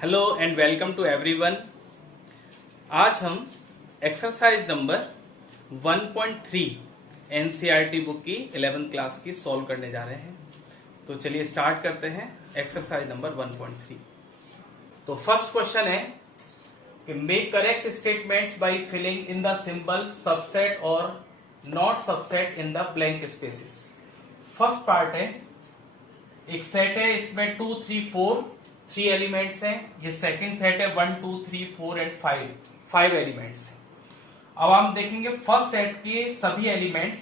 Hello and welcome to everyone. आज हम exercise number 1.3 NCERT book की 11th क्लास की सॉल्व करने जा रहे हैं। तो चलिए स्टार्ट करते हैं एक्सरसाइज नंबर 1.3। तो फर्स्ट क्वेश्चन है कि make correct statements by filling in the symbol subset और not subset in the blank spaces. First part है, एक सेट है, इसमें 2 3 4 3 एलिमेंट्स हैं। ये सेकंड सेट है 1 2 3 4 एंड 5 एलिमेंट्स हैं। अब हम देखेंगे फर्स्ट सेट के सभी एलिमेंट्स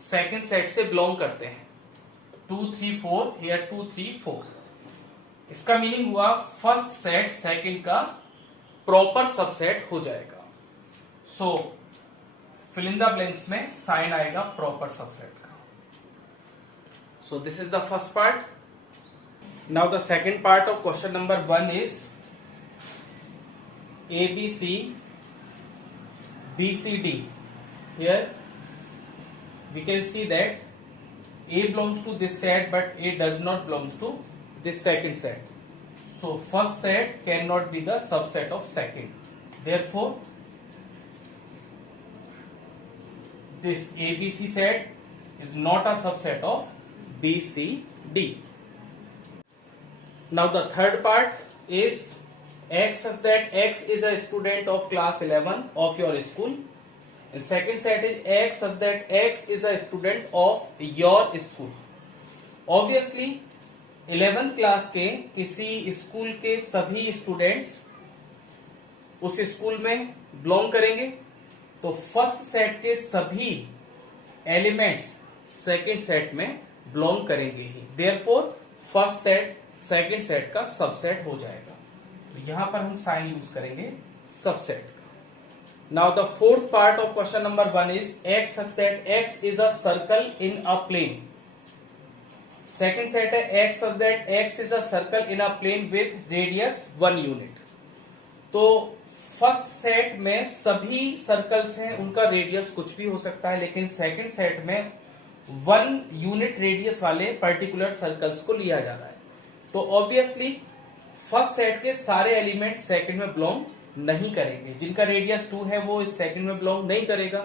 सेकंड सेट से बिलोंग करते हैं। 2 3 4 हियर 2 3 4। इसका मीनिंग हुआ फर्स्ट सेट सेकंड का प्रॉपर सबसेट हो जाएगा। सो फिल इन द ब्लैंक्स में साइन आएगा प्रॉपर सबसेट का। So this is the first part. Now the second part of question number 1 is ABC BCD. Here we can see that A belongs to this set but A does not belong to this second set. So first set cannot be the subset of second. Therefore this ABC set is not a subset of BCD. Now the third part is X such that X is a student of class 11 of your school. And second set is X such that X is a student of your school. Obviously 11th class के किसी school के सभी students उस school में belong करेंगे। तो first set के सभी एलिमेंट्स सेकंड सेट में बिलोंग करेंगे ही। Therefore first set second set का सबसेट हो जाएगा। तो यहां पर हम साइन यूज करेंगे सबसेट का। Now the fourth part of question number 1 is x such that x is a circle in a plane. Second set है x such that x is a circle in a plane with radius 1 unit. तो first set में सभी circles हैं, उनका radius कुछ भी हो सकता है, लेकिन सेकेंड सेट में 1 यूनिट रेडियस वाले पर्टिकुलर सर्कल्स को लिया जा रहा है। तो ऑब्वियसली फर्स्ट सेट के सारे एलिमेंट सेकंड में बिलोंग नहीं करेंगे। जिनका रेडियस 2 है वो इस सेकंड में बिलोंग नहीं करेगा।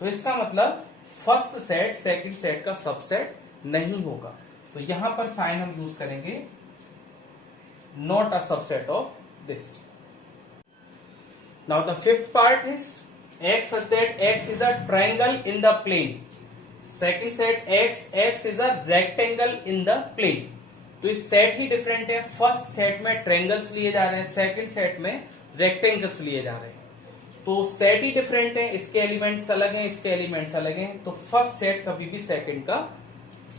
तो इसका मतलब फर्स्ट सेट सेकंड सेट का सबसेट नहीं होगा। तो यहां पर साइन हम यूज करेंगे not a subset of this. Now the fifth part is x such that x is a triangle in the plane. Second set X is a rectangle in the plane. तो इस set ही different है। First set में triangles लिए जा रहे हैं, second set में रेक्टेंगल्स लिए जा रहे हैं। तो सेट ही डिफरेंट है, इसके एलिमेंट्स अलग हैं, इसके एलिमेंट्स अलग हैं। तो फर्स्ट सेट कभी भी सेकंड का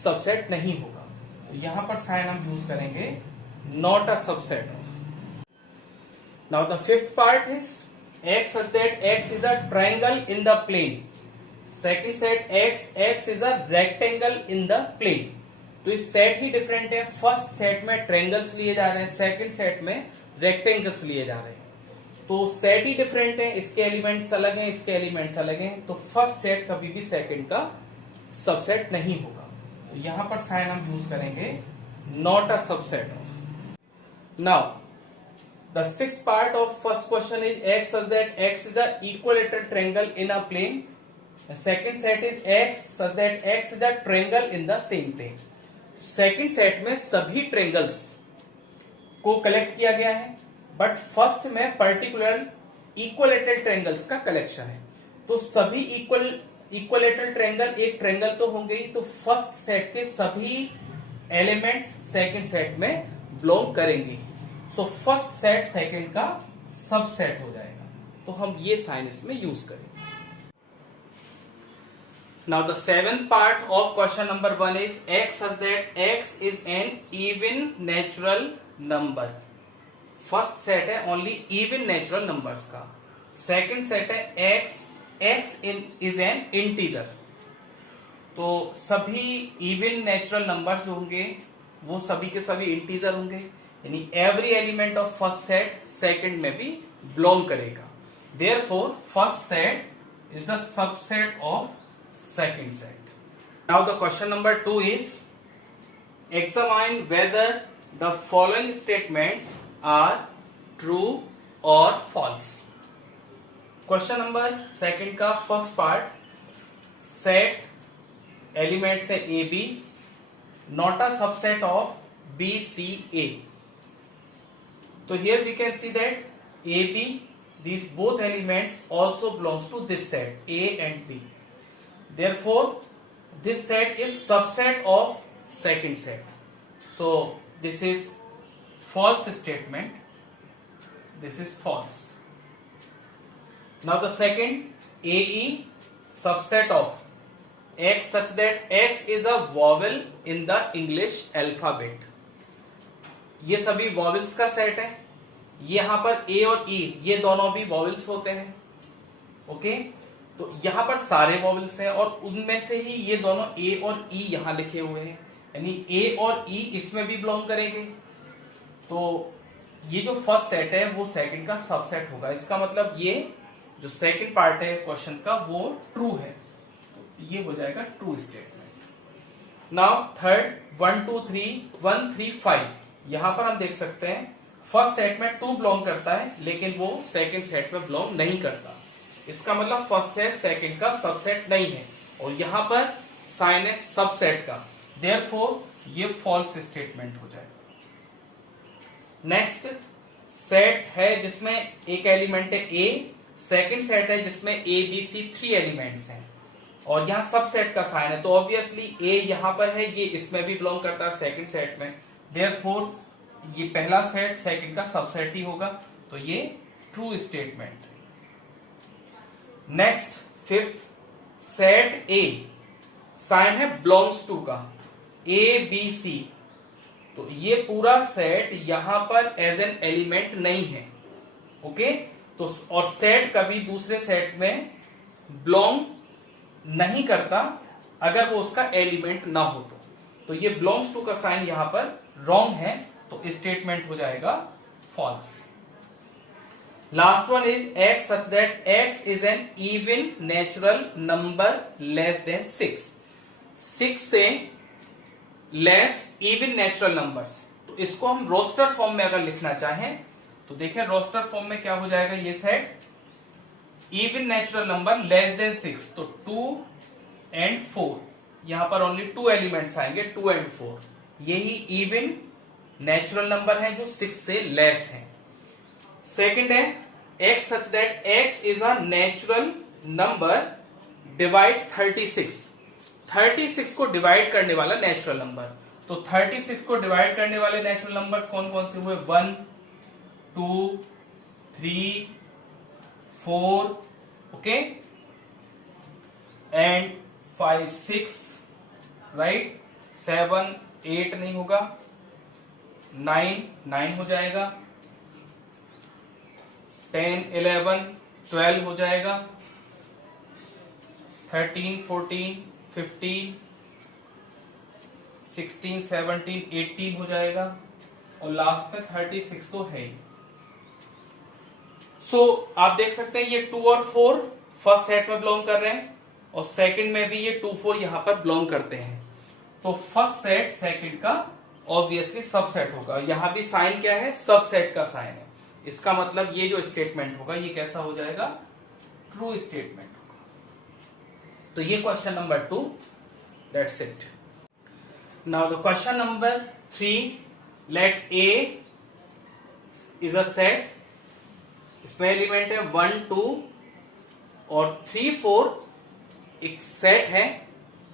सबसेट नहीं होगा। तो यहां पर साइन हम यूज करेंगे not a subset of. Now the fifth part is x such that x is a triangle in the plane. Second set X is a rectangle in the plane. तो इस set ही different है। First set में triangles लिए जा रहे हैं, second set में रेक्टेंगल्स लिए जा रहे हैं। तो सेट ही डिफरेंट है, इसके एलिमेंट्स अलग हैं, इसके एलिमेंट्स अलग हैं। तो फर्स्ट सेट कभी भी सेकंड का सबसेट नहीं होगा। तो यहां पर साइन हम यूज करेंगे not a subset of. Now the sixth part of first question is x such that x is a equilateral triangle in a plane. Second set is x such that x is a triangle in the same plane. Second set में सभी triangles को collect किया गया है, but first में particular equilateral triangles का collection है। तो सभी इक्विलेटरल ट्रायंगल एक ट्रायंगल तो होंगे ही। तो फर्स्ट सेट के सभी एलिमेंट्स सेकेंड सेट में बिलोंग करेंगे। सो फर्स्ट सेट सेकेंड का सबसेट हो जाएगा। तो हम ये साइन इसमें यूज करेंगे। Now the seventh part of question number 1 is x such that x is an even natural number. First set है only even natural numbers का। Second set है x is an integer। तो सभी even natural numbers जो होंगे वो सभी के सभी integer होंगे, यानी every element of first set second में भी belong करेगा। Therefore first set is the subset of second set. Now the question number 2 is examine whether the following statements are true और फॉल्स। क्वेश्चन नंबर सेकंड का first part, set elements है A B, not a subset of B C A. तो here we can see that A B, these both elements also belongs to this set A and B. Therefore, this set is subset of second set. So this is false statement. This is false. Now the second AE, subset of X such that X is a vowel in the English alphabet. ये सभी vowels का set है। यहां पर ए और ई ये दोनों भी वॉवेल्स होते हैं। ओके, तो यहां पर सारे वॉवेल्स हैं और उनमें से ही ये दोनों ए और ई यहां लिखे हुए हैं, यानी ए और ई इसमें भी बिलोंग करेंगे। तो ये जो फर्स्ट सेट है वो सेकंड का सबसेट होगा। इसका मतलब ये जो सेकंड पार्ट है क्वेश्चन का वो ट्रू है, तो ये हो जाएगा ट्रू स्टेटमेंट। नाउ थर्ड 1 2 3 1 3 5, यहां पर हम देख सकते हैं फर्स्ट सेट में 2 बिलोंग करता है लेकिन वो सेकंड सेट में बिलोंग नहीं करता। इसका मतलब फर्स्ट सेट सेकंड का सबसेट नहीं है और यहां पर साइन है सबसेट का, देयरफॉर ये फॉल्स स्टेटमेंट हो जाएगा। नेक्स्ट सेट है जिसमें एक एलिमेंट है ए, सेकंड सेट है जिसमें ए बी सी 3 एलिमेंट्स हैं और यहां सबसेट का साइन है, तो ऑब्वियसली ए यहां पर है, ये इसमें भी बिलोंग करता है सेकंड सेट में, देयरफॉर ये पहला सेट सेकंड का सबसेट ही होगा, तो ये true statement. Next fifth, set A sign है बिलोंग्स टू का, ए बी सी, तो ये पूरा सेट यहां पर एज एन एलिमेंट नहीं है। ओके, तो और सेट कभी दूसरे सेट में बिलोंग नहीं करता अगर वो उसका एलिमेंट ना हो तो ये बिलोंग्स टू का साइन यहां पर रॉन्ग है, तो स्टेटमेंट हो जाएगा false. Last one is x such that x is an even natural number less than 6 से लेस इवन नेचुरल नंबर्स। तो इसको हम रोस्टर फॉर्म में अगर लिखना चाहें तो देखें रोस्टर फॉर्म में क्या हो जाएगा, ये set even natural number less than 6, तो 2 and 4, यहां पर ओनली 2 एलिमेंट्स आएंगे 2 and 4, यही इवन नेचुरल नंबर है जो 6 से लेस है। सेकंड है x such that x is a natural number divides 36 को डिवाइड करने वाला नेचुरल नंबर। तो 36 को डिवाइड करने वाले नेचुरल नंबर्स कौन कौन से हुए, 1 2 3 4, ओके, एंड 5 6, राइट, 7 8 नहीं होगा, 9 हो जाएगा, 10 11 12 हो जाएगा, 13 14 15 16 17 18 हो जाएगा और लास्ट में 36 तो है ही। सो आप देख सकते हैं ये 2 और 4 फर्स्ट सेट में बिलोंग कर रहे हैं और सेकंड में भी ये 2 4 यहां पर बिलोंग करते हैं, तो फर्स्ट सेट सेकंड का ऑब्वियसली सबसेट होगा। यहां भी साइन क्या है, सबसेट का साइन है, इसका मतलब ये जो स्टेटमेंट होगा ये कैसा हो जाएगा, ट्रू स्टेटमेंट होगा। तो ये question number 2, that's it. Now the question number 3, let A is a set, इसमें एलिमेंट है 1 2 और 3 4, एक सेट है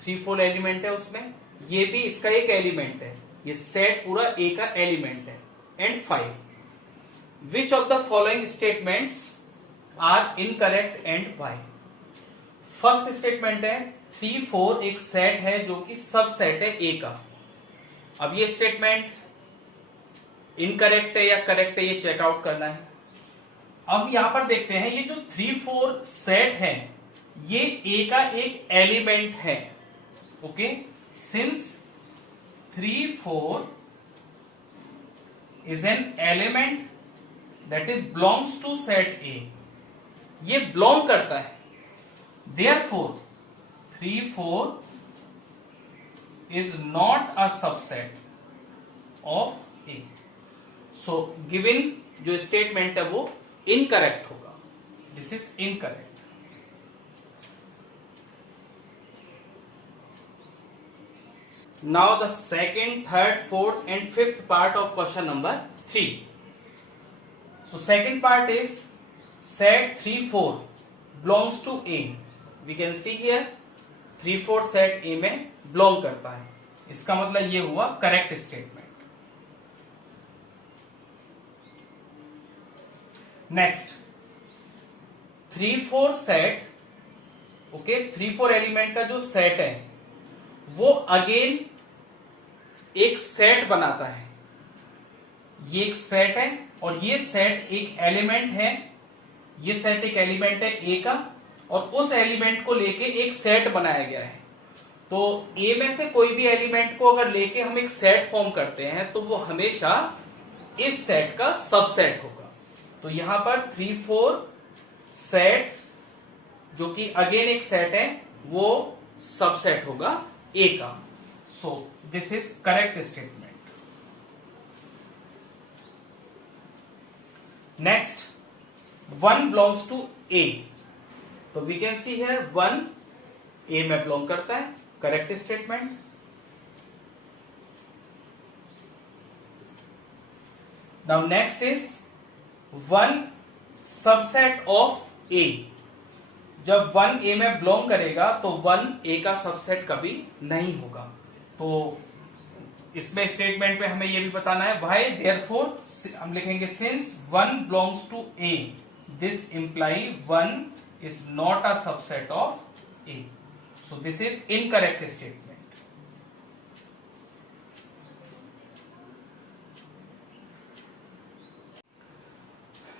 3 4 एलिमेंट है उसमें, ये भी इसका एक एलिमेंट है, ये सेट पूरा ए का एलिमेंट है। And 5, which of the following statements are incorrect and why. First statement है 3 4 एक सेट है जो कि सब सेट है ए का। अब ये स्टेटमेंट इनकरेक्ट है या करेक्ट है ये चेकआउट करना है। अब यहां पर देखते हैं ये जो 3 4 सेट है ये ए का एक एलिमेंट है। Okay, since 3 4 is an element that is belongs to set A, ये belong करता है, therefore 3 4 is not a subset of A. So given जो स्टेटमेंट है वो इनकरेक्ट होगा। This is incorrect. Now the second, third, fourth and fifth part of question number 3. So second part is set 3 4 belongs to A. We can see here 3 4 set A में belong करता है। इसका मतलब ये हुआ correct statement. Next 3 4 set, okay, 3 4 element का जो set है वो अगेन एक सेट बनाता है। ये एक सेट है और ये सेट एक एलिमेंट है। ये सेट एक एलिमेंट है ए का और उस एलिमेंट को लेके एक सेट बनाया गया है। तो ए में से कोई भी एलिमेंट को अगर लेके हम एक सेट फॉर्म करते हैं तो वो हमेशा इस सेट का सबसेट होगा। तो यहां पर 3 4 सेट जो कि अगेन एक सेट है वो सबसेट होगा ए का। So this is correct statement. Next 1 belongs to A. तो we can see here 1 A में बिलोंग करता है, correct statement. Now next is 1 subset of A. जब 1 A में बिलोंग करेगा तो 1 A का सबसेट कभी नहीं होगा। तो इसमें स्टेटमेंट पे हमें यह भी बताना है व्हाई देयरफॉर हम लिखेंगे since 1 belongs to A, this imply 1 is not a subset of A. So this is incorrect statement.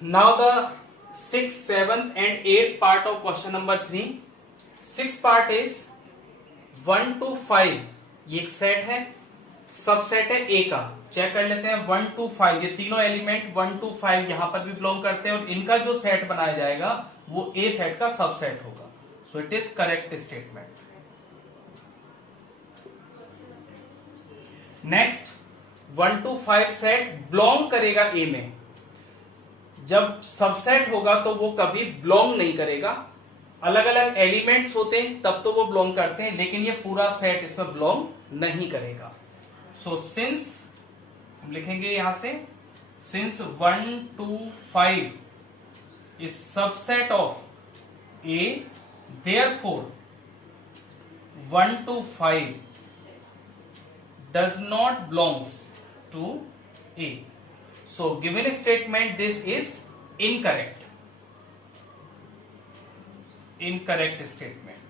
Now the 6th, 7th and 8th part of question number 3. 6th part is 1 to 5. ये एक set है, subset है ए का। Check कर लेते हैं 1 to 5, ये तीनों एलिमेंट 1 to 5 यहां पर भी बिलोंग करते हैं और इनका जो सेट बनाया जाएगा वो ए सेट का सबसेट होगा। So it is correct statement. Next 1 to 5 set belong करेगा ए में। जब सबसेट होगा तो वो कभी बिलोंग नहीं करेगा। अलग अलग एलिमेंट्स होते हैं तब तो वो बिलोंग करते हैं, लेकिन ये पूरा सेट इसमें बिलोंग नहीं करेगा। सो सिंस हम लिखेंगे यहां से since 1 to 5 is subset of A, therefore 1 to 5 does not belongs to A. So given statement this is incorrect. Incorrect statement.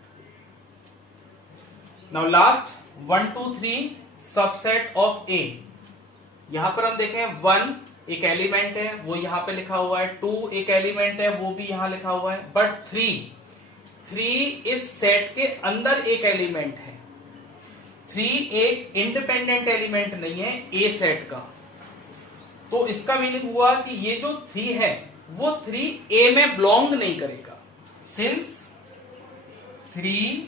Now last 1 2 3 subset of A. यहां पर हम देखें 1 एक एलिमेंट है वो यहां पे लिखा हुआ है, 2 एक एलिमेंट है वो भी यहां लिखा हुआ है, बट 3 इस सेट के अंदर एक एलिमेंट है। 3 एक इंडिपेंडेंट एलिमेंट नहीं है ए सेट का। तो इसका मीनिंग हुआ कि ये जो 3 है वो 3 ए में बिलोंग नहीं करेगा। Since 3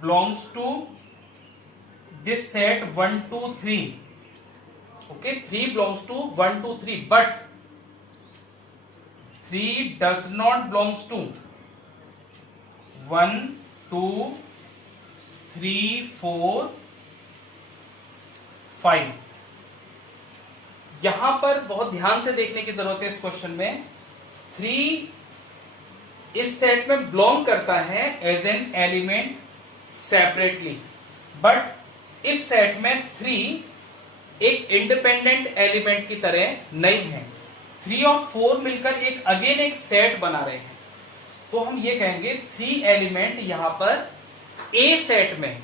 belongs to this set 1 2 3, okay, 3 belongs to 1 2 3, but 3 does not belongs to 1 2 3 4 5। यहां पर बहुत ध्यान से देखने की जरूरत है इस क्वेश्चन में। 3 इस सेट में बिलोंग करता है as an element separately, but इस सेट में 3 एक इंडिपेंडेंट एलिमेंट की तरह नहीं है। 3 और 4 मिलकर अगेन एक सेट बना रहे हैं। तो हम ये कहेंगे 3 एलिमेंट यहां पर ए सेट में,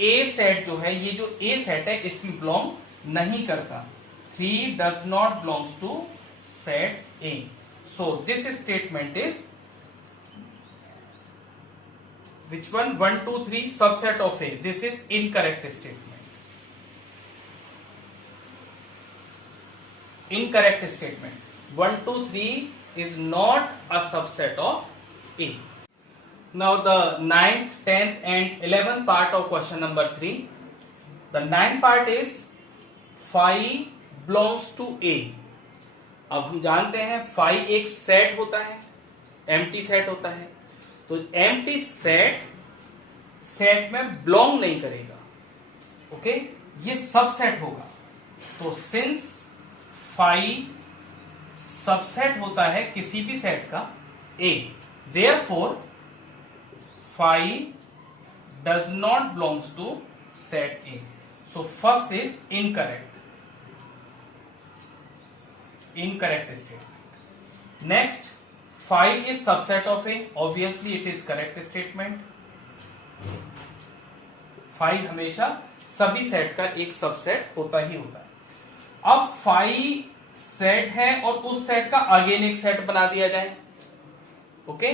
ए सेट जो है, ये जो ए सेट है इसमें बिलोंग नहीं करता। 3 does not belongs to set A. So this statement is which one? 1 2 3 subset of A. This is incorrect statement. Incorrect statement. 1 2 3 is not a subset of A. Now the 9th, 10th and 11th part of question number 3. The 9th part is 5 belongs to A. अब हम जानते हैं phi एक set होता है, empty set होता है, तो एम्प्टी सेट सेट में बिलोंग नहीं करेगा, ओके, ये सबसेट होगा। तो सिंस फाई सबसेट होता है किसी भी सेट का A, therefore phi does not belongs to set A. So first is incorrect, incorrect statement. Next, phi is subset of A, obviously it is correct statement. Phi हमेशा सभी set का एक subset होता ही होता है। अब फाई सेट है और उस सेट का अगेन एक सेट बना दिया जाए, ओके,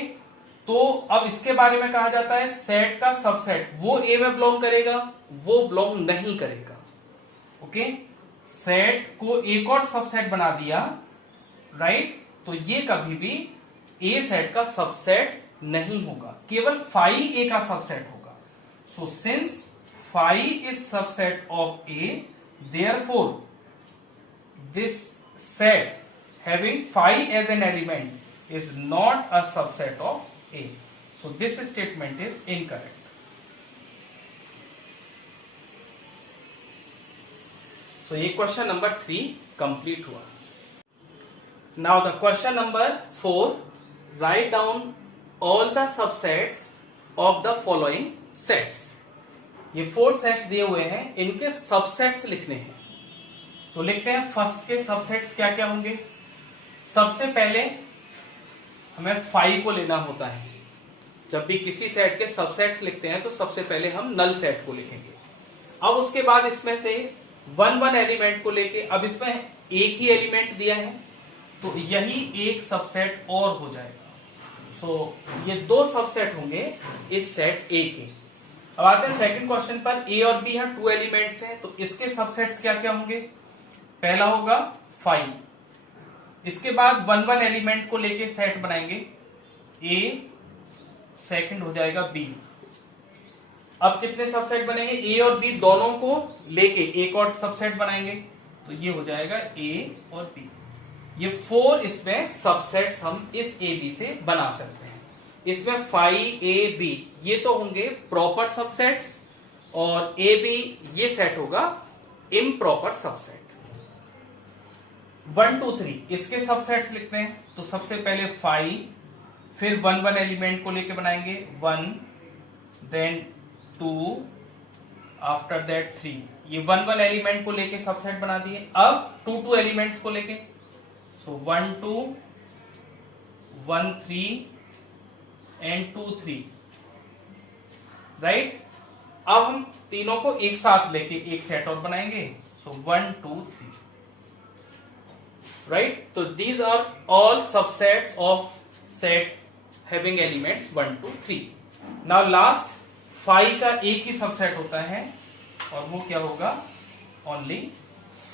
तो अब इसके बारे में कहा जाता है सेट का सबसेट वो ए में बिलोंग करेगा, वो बिलोंग नहीं करेगा, ओके। सेट को एक और सबसेट बना दिया, राइट, तो ये कभी भी ए सेट का सबसेट नहीं होगा, केवल फाई ए का सबसेट होगा। So since phi is subset of A, therefore this set having phi as an element is not a subset of A. So this statement is incorrect. So ये question number 3 complete हुआ। Now the question number 4, write down all the subsets of the following sets. ये 4 sets दिए हुए हैं, इनके subsets लिखने हैं। तो लिखते हैं फर्स्ट के सबसेट्स क्या क्या होंगे। सबसे पहले हमें फाई को लेना होता है। जब भी किसी सेट के सबसेट्स लिखते हैं तो सबसे पहले हम नल सेट को लिखेंगे। अब उसके बाद इसमें से वन एलिमेंट को लेके, अब इसमें एक ही एलिमेंट दिया है तो यही एक सबसेट और हो जाएगा। सो ये 2 सबसेट होंगे इस सेट ए के। अब आते हैं सेकंड क्वेश्चन पर, ए और बी है 2 एलिमेंट्स हैं, तो इसके सबसेट्स क्या क्या होंगे। पहला होगा फाई, इसके बाद वन एलिमेंट को लेके सेट बनाएंगे ए, सेकंड हो जाएगा बी। अब कितने सबसेट बनेंगे, ए और बी दोनों को लेके एक और सबसेट बनाएंगे, तो ये हो जाएगा ए और बी। ये 4 इसमें सबसेट्स हम इस ए बी से बना सकते हैं। इसमें फाई ए बी ये तो होंगे प्रॉपर सबसेट्स, और ए बी ये सेट होगा इम्प्रॉपर सबसेट। 1 2 3 इसके सबसेट्स लिखते हैं। तो सबसे पहले फाई, फिर वन एलिमेंट को लेके बनाएंगे 1, देन 2, आफ्टर दैट 3। ये वन एलिमेंट को लेके सबसेट बना दिए। अब 2 एलिमेंट्स को लेके, सो 1 2 1 3 एंड 2 3, राइट। अब हम तीनों को एक साथ लेके एक सेट और बनाएंगे, सो 1 2 3, right? So these are all subsets of set having elements 1 2 3. Now last, phi का एक ही सबसेट होता है और वो क्या होगा, only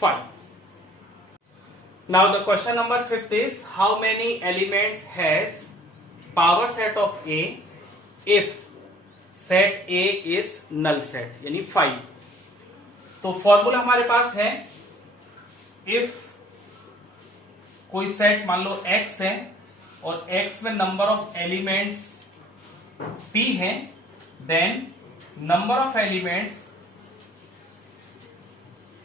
phi. Now the question number 5 is how many elements has power set of A if set A is null set, यानी 5। तो फॉर्मूला हमारे पास है, if कोई सेट मान लो x है और x में नंबर ऑफ एलिमेंट्स p है, then number of elements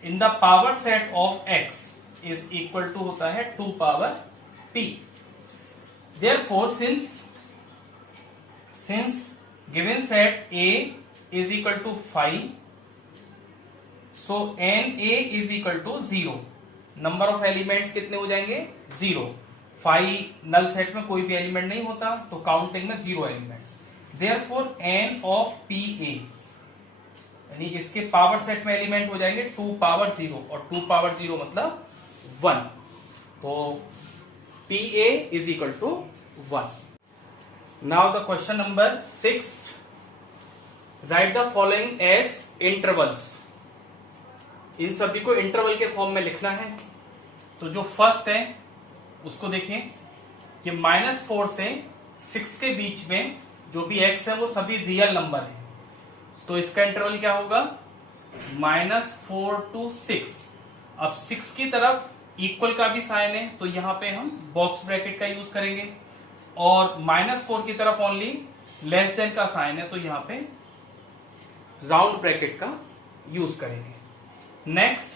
in the power set of x is equal to होता है 2 power p। Therefore since given set A is equal to 5, so NA is equal to 0। Number of elements कितने हो जाएंगे, 0। Phi null set में कोई भी element नहीं होता, तो काउंटिंग में 0 elements. Therefore n of PA, यानी इसके पावर सेट में एलिमेंट हो जाएंगे 2 पावर 0, और 2 पावर 0 मतलब 1, तो PA is equal to 1। Now the question number 6, write the following as intervals. इन सभी को इंटरवल के फॉर्म में लिखना है। तो जो फर्स्ट है उसको देखें कि -4 से 6 के बीच में जो भी x है वो सभी रियल नंबर है, तो इसका इंटरवल क्या होगा, -4 to 6। अब 6 की तरफ इक्वल का भी साइन है तो यहाँ पे हम बॉक्स ब्रैकेट का यूज करेंगे, और -4 की तरफ ओनली लेस देन का साइन है तो यहाँ पे राउंड ब्रैकेट का यूज करेंगे। नेक्स्ट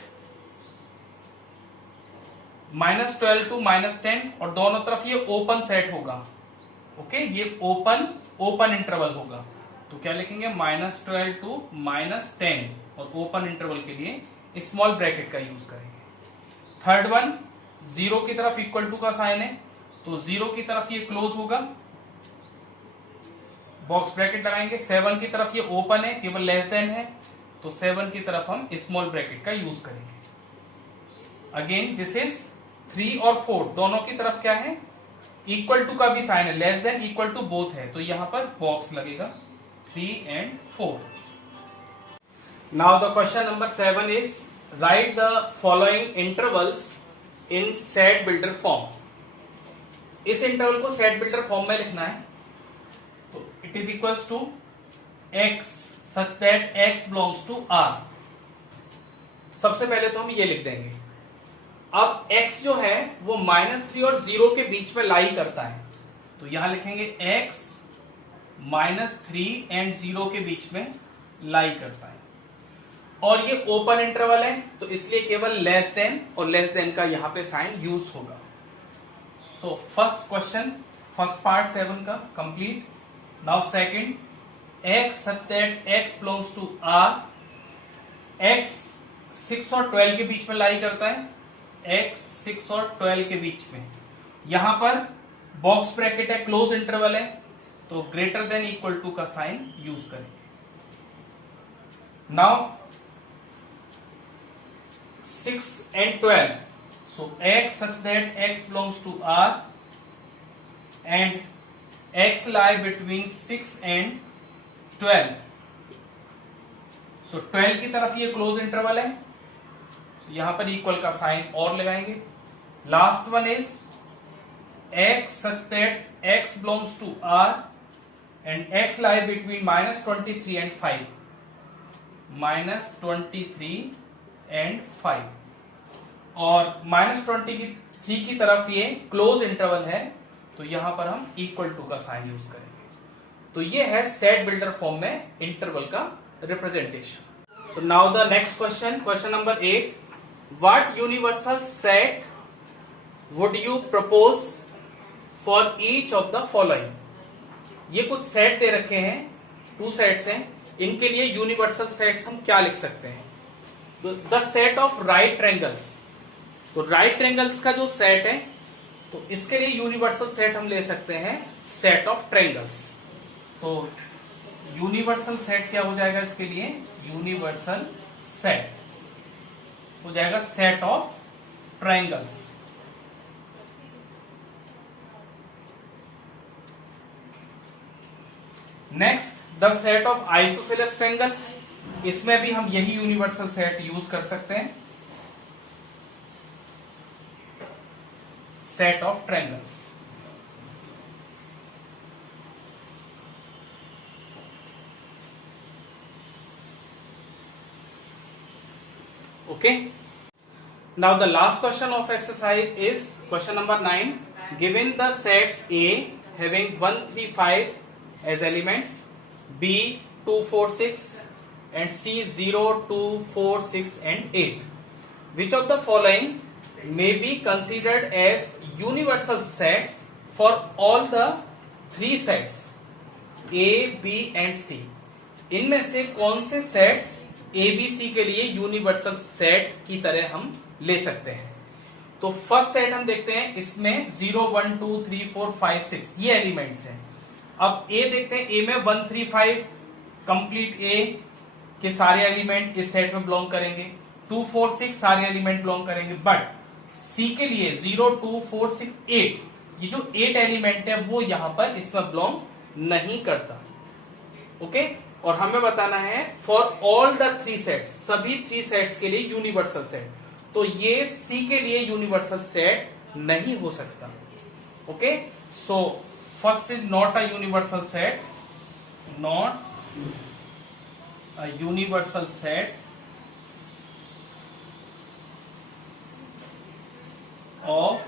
-12 टू -10, और दोनों तरफ ये ओपन सेट होगा। ओके, ये ओपन इंटरवल होगा तो क्या लिखेंगे, -12 टू -10, और ओपन इंटरवल के लिए स्मॉल ब्रैकेट का यूज करेंगे। थर्ड वन 0 की तरफ इक्वल टू का साइन है तो 0 की तरफ ये क्लोज होगा, बॉक्स ब्रैकेट लगाएंगे। 7 की तरफ ये ओपन है, केवल लेस देन है तो 7 की तरफ हम स्मॉल ब्रैकेट का यूज करेंगे। अगेन दिस इज 3 और 4 दोनों की तरफ क्या है, इक्वल टू का भी साइन है, less than equal to both है तो यहां पर बॉक्स लगेगा 3 and 4। Now the question number 7 is write the following intervals in set builder form. इस इंटरवल को सेट बिल्डर फॉर्म में लिखना है तो it is equals to x such that x belongs to r। सबसे पहले तो हम ये लिख देंगे। अब x जो है वो -3 और 0 के बीच में लाई करता है तो यहां लिखेंगे x -3 एंड 0 के बीच में लाई करता है, और ये ओपन इंटरवल है तो इसलिए केवल लेस देन और लेस देन का यहां पे साइन यूज होगा। So first question, first part 7 का complete. Now second, x such that x belongs to r। x 6 और 12 के बीच में लाई करता है, x 6 और 12 के बीच में। यहां पर बॉक्स ब्रैकेट है, क्लोज इंटरवल है तो ग्रेटर देन इक्वल टू का साइन यूज करेंगे। Now 6 and 12, so x such that x belongs to r and x lie between 6 and 12, so 12 की तरफ ये क्लोज इंटरवल है तो यहां पर इक्वल का साइन और लगाएंगे। Last one is x such that x belongs to r and x lie between -23 and 5, -23 and 5, और -23 की तरफ ये क्लोज इंटरवल है तो यहां पर हम इक्वल टू का साइन यूज करेंगे। तो ये है सेट बिल्डर फॉर्म में इंटरवल का representation. So now the next question, question number 8, what universal set would you propose for each of the following. ये कुछ सेट दे रखे हैं, 2 सेट्स हैं, इनके लिए यूनिवर्सल सेट्स हम क्या लिख सकते हैं। तो the set of right triangles, तो राइट ट्रायंगल्स का जो सेट है तो इसके लिए यूनिवर्सल सेट हम ले सकते हैं सेट ऑफ ट्रायंगल्स। तो यूनिवर्सल सेट क्या हो जाएगा इसके लिए, यूनिवर्सल सेट हो जाएगा set of triangles. Next the set of isosceles triangles, इसमें भी हम यही यूनिवर्सल सेट यूज कर सकते हैं, set of triangles. Okay, now the last question of exercise is question number 9, given the sets A having 1 3 5 as elements, B 2 4 6 and C 0 2 4 6 and 8, which of the following may be considered as universal sets for all the 3 sets A, B and C। इनमें से कौन से sets A, B, C के लिए universal set की तरह हम ले सकते हैं। तो फर्स्ट सेट हम देखते हैं, इसमें 0 1 2 3 4 5 6 ये एलिमेंट्स हैं। अब A देखते हैं, A में 1 3 5 कंप्लीट A के सारे एलिमेंट इस सेट में बिलोंग करेंगे, 2 4 6 सारे एलिमेंट बिलोंग करेंगे, बट C के लिए 0 2 4 6 8 ये जो 8 एलिमेंट है वो यहां पर इसमें बिलोंग नहीं करता। ओके, और हमें बताना है फॉर ऑल द 3 सेट, सभी 3 सेट्स के लिए यूनिवर्सल सेट, तो ये C के लिए यूनिवर्सल सेट नहीं हो सकता। Okay, so first is not a universal set, not a universal set of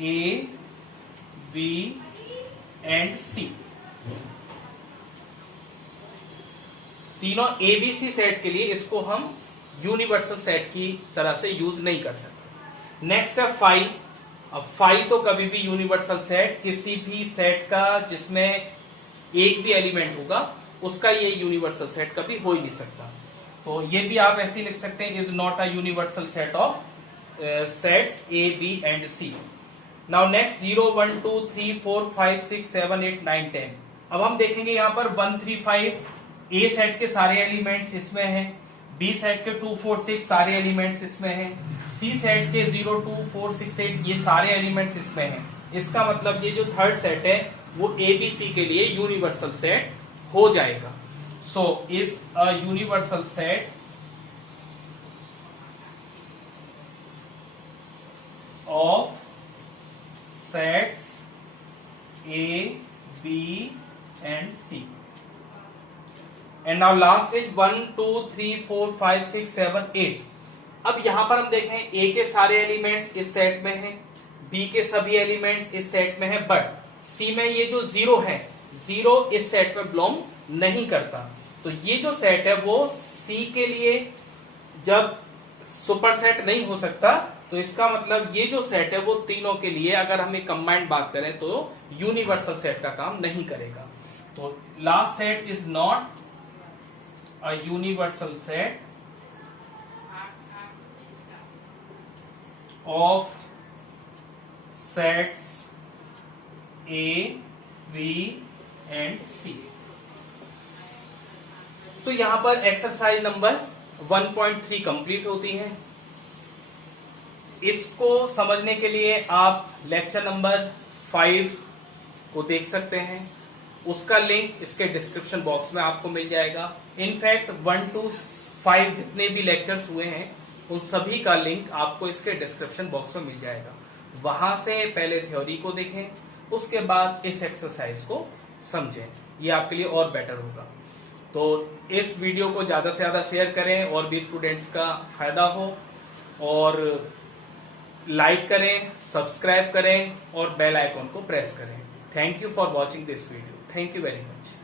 A B and C. तीनों एबीसी सेट के लिए इसको हम यूनिवर्सल सेट की तरह से यूज नहीं कर सकते। नेक्स्ट है फाई। अब फाई तो कभी भी यूनिवर्सल सेट किसी भी सेट का जिसमें एक भी एलिमेंट होगा उसका ये यूनिवर्सल सेट कभी हो ही नहीं सकता। तो ये भी आप ऐसे ही लिख सकते हैं, is not a universal set of sets A B and C. Now next 0 1 2 3 4 5 6 7 8 9 10। अब हम देखेंगे यहां पर 1 3 5 ए सेट के सारे एलिमेंट्स इसमें हैं, बी सेट के 2 4 6 सारे एलिमेंट्स इसमें हैं, सी सेट के 0 2 4 6 8 ये सारे एलिमेंट्स इसमें हैं। इसका मतलब ये जो थर्ड सेट है वो एबीसी के लिए यूनिवर्सल सेट हो जाएगा। So is a universal set of sets A B and C. And now last is 1 2 3 4 5 6 7 8। अब यहां पर हम देखें ए के सारे एलिमेंट्स इस सेट में हैं, बी के सभी एलिमेंट्स इस सेट में हैं, बट सी में ये जो 0 है, 0 इस सेट में बिलोंग नहीं करता। तो ये जो सेट है वो सी के लिए जब सुपर सेट नहीं हो सकता, तो इसका मतलब ये जो सेट है वो तीनों के लिए अगर हम एक कंबाइंड बात करें तो यूनिवर्सल सेट का काम नहीं करेगा। तो last set is not a universal set of sets A B and C. तो यहां पर एक्सरसाइज नंबर 1.3 कंप्लीट होती है। इसको समझने के लिए आप लेक्चर नंबर 5 को देख सकते हैं, उसका लिंक इसके डिस्क्रिप्शन बॉक्स में आपको मिल जाएगा। इनफैक्ट 1 to 5 जितने भी लेक्चर्स हुए हैं उन सभी का लिंक आपको इसके डिस्क्रिप्शन बॉक्स में मिल जाएगा। वहां से पहले थ्योरी को देखें, उसके बाद इस एक्सरसाइज को समझें, ये आपके लिए और बेटर होगा। तो इस वीडियो को ज्यादा से ज्यादा शेयर करें और भी स्टूडेंट्स का फायदा हो, और लाइक करें, सब्सक्राइब करें और बेल आइकॉन को प्रेस करें। Thank you for watching this video. Thank you very much.